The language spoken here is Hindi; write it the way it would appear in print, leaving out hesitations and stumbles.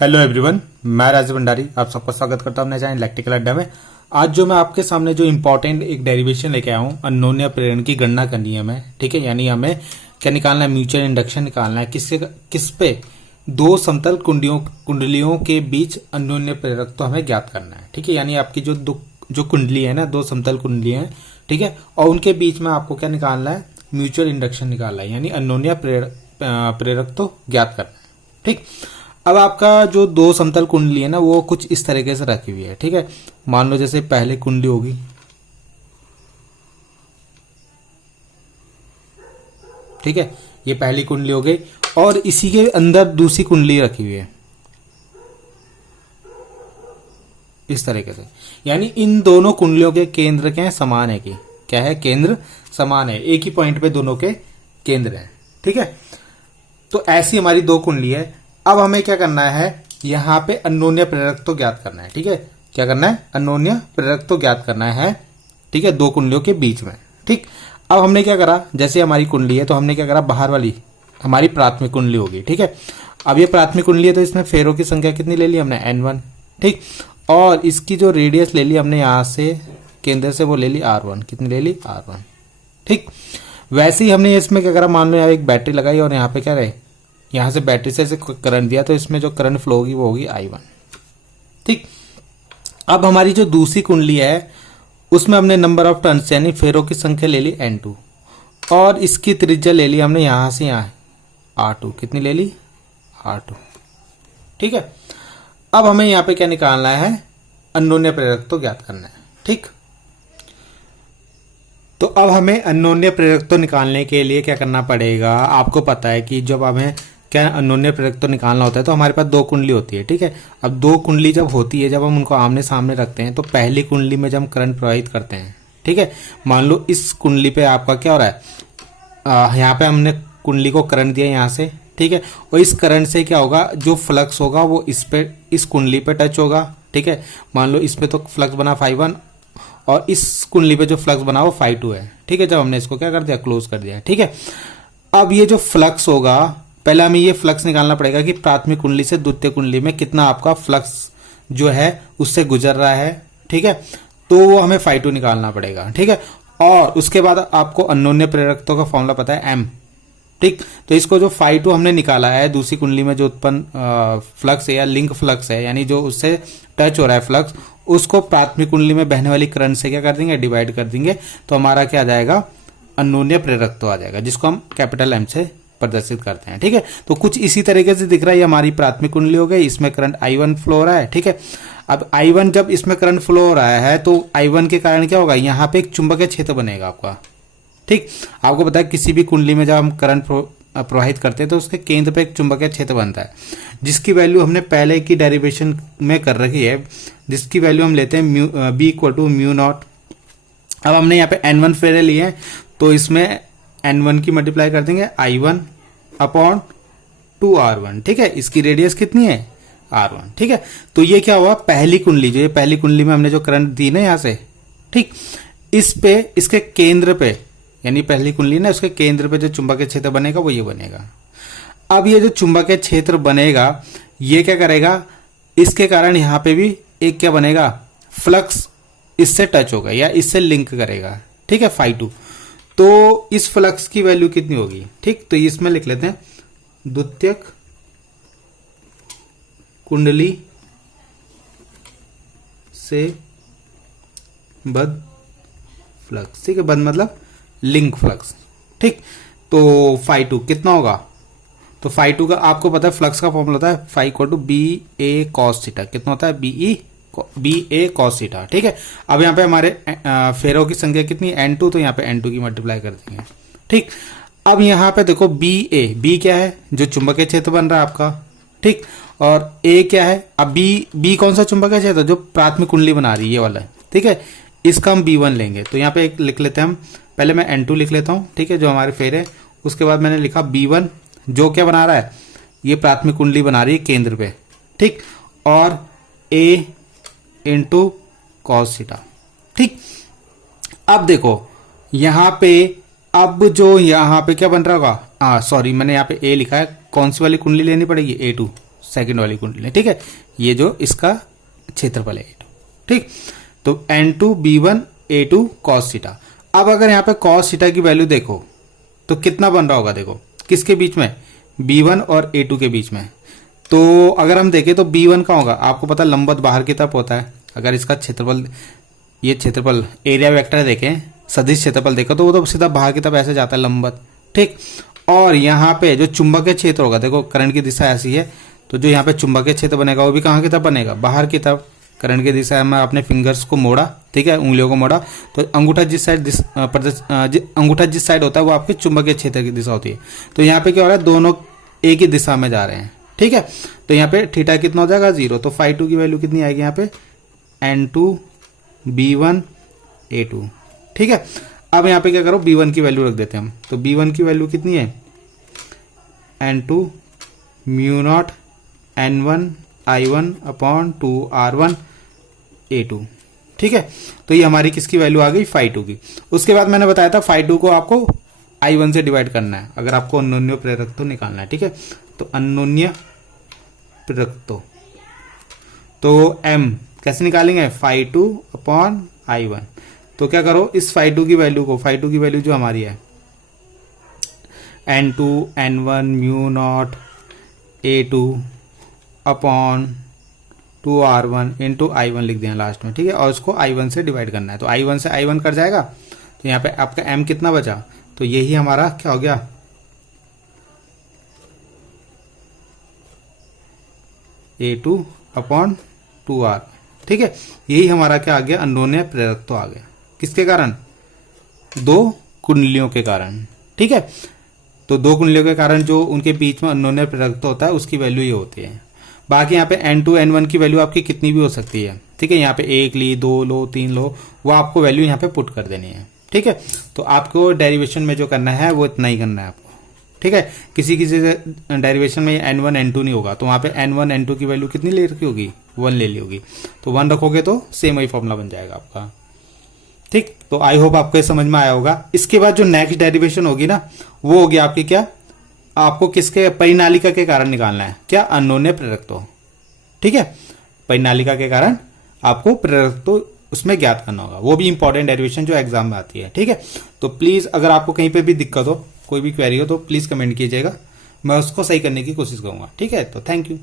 हेलो एवरीवन, मैं राजीव भंडारी आप सबका स्वागत करता हूं अपने चैनल इलेक्ट्रिकल अड्डा में। आज जो मैं आपके सामने जो इम्पोर्टेंट एक डेरिवेशन लेके आया हूं, अन्योन्य प्रेरण की गणना करनी है हमें, ठीक है। यानी हमें क्या निकालना है, म्यूचुअल इंडक्शन निकालना है। किस पे दो समतल कुंडलियों के बीच अन्योन्य प्रेरक तो हमें ज्ञात करना है, ठीक है। यानी आपकी जो कुंडली है ना, दो समतल कुंडली है, ठीक है, और उनके बीच में आपको क्या निकालना है, म्यूचुअल इंडक्शन निकालना है, यानी अन्योन्य प्रेरक तो ज्ञात करना है, ठीक। अब आपका जो दो समतल कुंडली है ना, वो कुछ इस तरीके से रखी हुई है, ठीक है। मान लो जैसे पहले कुंडली होगी, ठीक है, ये पहली कुंडली हो गई, और इसी के अंदर दूसरी कुंडली रखी हुई है इस तरीके से। यानी इन दोनों कुंडलियों के केंद्र क्या है, समान है कि क्या है, केंद्र समान है, एक ही पॉइंट पे दोनों के केंद्र हैं, ठीक है। तो ऐसी हमारी दो कुंडली है। अब हमें क्या करना है, यहां पे अन्योन्य प्रेरक तो ज्ञात करना है, ठीक है। क्या करना है, अन्योन्य प्रेरक तो ज्ञात करना है, ठीक है, दो कुंडलियों के बीच में, ठीक। अब हमने क्या करा, जैसे हमारी कुंडली है तो हमने क्या करा, बाहर वाली हमारी प्राथमिक कुंडली होगी, ठीक है। अब ये प्राथमिक कुंडली है तो इसमें फेरों की संख्या कितनी ले ली हमने, N1, ठीक। और इसकी जो रेडियस ले ली हमने यहां से केंद्र से, वो ले ली R1, कितनी ले ली, R1, ठीक। वैसे ही हमने इसमें क्या करा, मान लो यहाँ एक बैटरी लगाई और यहाँ पे क्या रहे, यहां से बैटरी से करंट दिया, तो इसमें जो करंट फ्लो होगी वो होगी I1, ठीक। अब हमारी जो दूसरी कुंडली है उसमें हमने नंबर ऑफ टर्न्स यानी फेरों की संख्या ले ली N2, और इसकी त्रिज्या ले ली हमने यहां से यहां R2, कितनी ले ली, R2, ठीक है। अब हमें यहां पे क्या निकालना है, अन्योन्य प्रेरक तो ज्ञात करना है, ठीक। तो अब हमें अन्योन्य प्रेरक तो निकालने के लिए क्या करना पड़ेगा, आपको पता है कि जब हमें क्या अन्योन्य प्रेरक तो निकालना होता है तो हमारे पास दो कुंडली होती है, ठीक है। अब दो कुंडली जब होती है, जब हम उनको आमने सामने रखते हैं, तो पहली कुंडली में जब हम करंट प्रवाहित करते हैं, ठीक है, मान लो इस कुंडली पे आपका क्या हो रहा है, यहाँ पे हमने कुंडली को करंट दिया यहाँ से, ठीक है, और इस करंट से क्या होगा, जो फ्लक्स होगा वो इस कुंडली पे टच होगा, ठीक है। मान लो इस पे तो फ्लक्स बना Φ1 और इस कुंडली पे जो फ्लक्स बना वो Φ2 है, ठीक है। जब हमने इसको क्या कर दिया, क्लोज कर दिया, ठीक है। अब ये जो फ्लक्स होगा, पहले हमें ये फ्लक्स निकालना पड़ेगा कि प्राथमिक कुंडली से द्वितीय कुंडली में कितना आपका फ्लक्स जो है उससे गुजर रहा है, ठीक है। तो वो हमें Φ2 निकालना पड़ेगा, ठीक है। और उसके बाद आपको अन्योन्य प्रेरकत्व का फॉर्मूला पता है M, ठीक। तो इसको जो Φ2 हमने निकाला है, दूसरी कुंडली में जो उत्पन्न फ्लक्स है या लिंक फ्लक्स है, यानी जो उससे टच हो रहा है फ्लक्स, उसको प्राथमिक कुंडली में बहने वाली करंट से क्या कर देंगे, डिवाइड कर देंगे, तो हमारा क्या आ जाएगा, अन्योन्य प्रेरकत्व आ जाएगा, जिसको हम कैपिटल M से प्रदर्शित करते हैं, ठीक है। तो कुछ इसी तरीके से दिख रहा है, हमारी प्राथमिक कुंडली हो गई, इसमें करंट I1 फ्लो हो रहा है, ठीक है। अब I1 जब इसमें करंट फ्लो हो रहा है तो I1 के कारण क्या होगा, यहाँ पे एक चुंबकीय क्षेत्र बनेगा आपका, ठीक। आपको पता है किसी भी कुंडली में जब हम करंट प्रवाहित करते हैं तो उसके केंद्र पे एक चुंबकीय क्षेत्र बनता है, जिसकी वैल्यू हमने पहले की डेरिवेशन में कर रखी है, जिसकी वैल्यू हम लेते हैं B = μ0। अब हमने यहाँ पे N1 फेरे लिए हैं, तो इसमें N1 की मल्टीप्लाई कर देंगे I1 अपॉन 2R1, ठीक है। इसकी रेडियस कितनी है, R1, ठीक है। तो ये क्या हुआ, पहली कुंडली, जो ये पहली कुंडली में हमने जो करंट दी ना यहाँ से, ठीक, इस पे इसके केंद्र पे, यानी पहली कुंडली ना, उसके केंद्र पे जो चुंबकीय क्षेत्र बनेगा वो ये बनेगा। अब ये जो चुंबकीय क्षेत्र बनेगा, ये क्या करेगा, इसके कारण यहाँ पे भी एक क्या बनेगा, फ्लक्स इससे टच होगा या इससे लिंक करेगा, ठीक है, Φ2। तो इस फ्लक्स की वैल्यू कितनी होगी, ठीक। तो इसमें लिख लेते हैं द्वितीयक कुंडली से बद्ध फ्लक्स, ठीक है, बद्ध मतलब लिंक फ्लक्स, ठीक। तो Φ2 कितना होगा, तो Φ2 का आपको पता है फ्लक्स का फॉर्मूला होता है Φ = BA cos थीटा, कितना होता है, BA cos थीटा, ठीक है। अब यहाँ पे हमारे फेरों की संख्या कितनी, N2, तो यहाँ पे N2 की मल्टीप्लाई कर देंगे, ठीक। अब यहाँ पे देखो B क्या है, जो चुंबकीय क्षेत्र बन रहा है आपका, ठीक, और A क्या है, अब B कौन सा चुंबकीय क्षेत्र, जो प्राथमिक कुंडली बना रही है ये वाला, ठीक है, इसका हम B1 लेंगे। तो यहाँ पे एक लिख लेते हैं हम, पहले मैं N2 लिख लेता हूँ, ठीक है, जो हमारे फेर है, उसके बाद मैंने लिखा B1, जो क्या बना रहा है, ये प्राथमिक कुंडली बना रही है केंद्र पे, ठीक, और A × cos थीटा, ठीक। अब देखो यहाँ पे, अब जो यहाँ पे क्या बन रहा होगा, सॉरी मैंने यहाँ पे A लिखा है, कौन सी वाली कुंडली लेनी पड़ेगी, A2, सेकंड वाली कुंडली, ठीक है। ये जो इसका क्षेत्रफल है A2, ठीक। तो N2 B1 A2 cos theta. अब अगर यहाँ पे cos थीटा की वैल्यू देखो तो कितना बन रहा होगा, देखो किसके बीच में, B1 और A2 के बीच में। तो अगर हम देखें तो B1 का होगा, आपको पता लंबवत बाहर की तरफ होता है। अगर इसका क्षेत्रफल, ये क्षेत्रफल एरिया वेक्टर देखें, सदिश क्षेत्रफल देखो तो वो तो सीधा बाहर की तरफ ऐसे जाता है लंबवत, ठीक। और यहाँ पे जो चुंबकीय क्षेत्र होगा, देखो करंट की दिशा ऐसी है, तो जो यहाँ पे चुंबकीय क्षेत्र बनेगा वो भी कहाँ की तरफ बनेगा, बाहर की तरफ। करंट की दिशा में अपने फिंगर्स को मोड़ा, ठीक है, उंगलियों को मोड़ा, तो अंगूठा जिस साइड अंगूठा जिस साइड होता है वो आपके चुंबकीय क्षेत्र की दिशा होती है। तो यहाँ पे क्या हो रहा है, दोनों एक ही दिशा में जा रहे हैं, ठीक है। तो यहाँ पे थीटा कितना हो जाएगा 0, तो φ2 की वैल्यू कितनी आएगी यहाँ पे N2 B1 A2, ठीक है। अब यहाँ पे क्या करो, B1 की वैल्यू रख देते हैं हम, तो B1 की वैल्यू कितनी है N2 mu naught N1 I1 upon 2 R1 A2, ठीक है। तो ये हमारी किसकी वैल्यू आ गई, φ2 की। उसके बाद मैंने बताया था φ2 को आपको I1 से डिवाइड करना है अगर आपको अन्योन्य प्रेरकत्व निकालना है, ठीक है। तो अन्योन्य प्रेरकत्व, तो M कैसे निकालेंगे, φ2 अपॉन I1। तो क्या करो, इस φ2 की वैल्यू को, φ2 की वैल्यू जो हमारी है N2 N1 mu naught A2 upon 2R1 into I1 लिख दिया लास्ट में, ठीक है। और उसको I1 से डिवाइड करना है, तो I1 से I1 कट जाएगा, तो यहाँ पे आपका M कितना बचा, तो यही हमारा क्या हो गया, A2 अपॉन 2R, ठीक है। यही हमारा क्या आ गया, अन्योन्य प्रेरकत्व आ गया। किसके कारण, दो कुंडलियों के कारण, ठीक है। तो दो कुंडलियों के कारण जो उनके बीच में अन्योन्य प्रेरकत्व होता है उसकी वैल्यू ये होती है। बाकी यहाँ पे N2 N1 की वैल्यू आपकी कितनी भी हो सकती है, ठीक है। यहाँ पे 1 ली, 2 लो, 3 लो, वो आपको वैल्यू यहाँ पे पुट कर देनी है, ठीक है। तो आपको डेरिवेशन में जो करना है वो इतना ही करना है आपको, ठीक है। किसी किसी डेरिवेशन में N1 N2 नहीं होगा, तो वहाँ पे N1 N2 की वैल्यू कितनी ले रखी होगी, 1 ले ली होगी, तो 1 रखोगे तो सेम वही फॉर्मूला बन जाएगा आपका, ठीक। तो आई होप आपको ये समझ में आया होगा। इसके बाद जो नेक्स्ट डेरिवेशन होगी ना, वो होगी आपकी क्या, आपको किसके, परिनालिका के कारण निकालना है, क्या, अन्योन्य प्रेरकत्व, ठीक है। परिनालिका के कारण आपको प्रेरकत्व उसमें ज्ञात करना होगा, वो भी इंपॉर्टेंट डेरिवेशन जो एग्जाम में आती है, ठीक है। तो प्लीज अगर आपको कहीं पे भी दिक्कत हो, कोई भी क्वेरी हो, तो प्लीज कमेंट कीजिएगा, मैं उसको सही करने की कोशिश करूंगा, ठीक है। तो थैंक यू।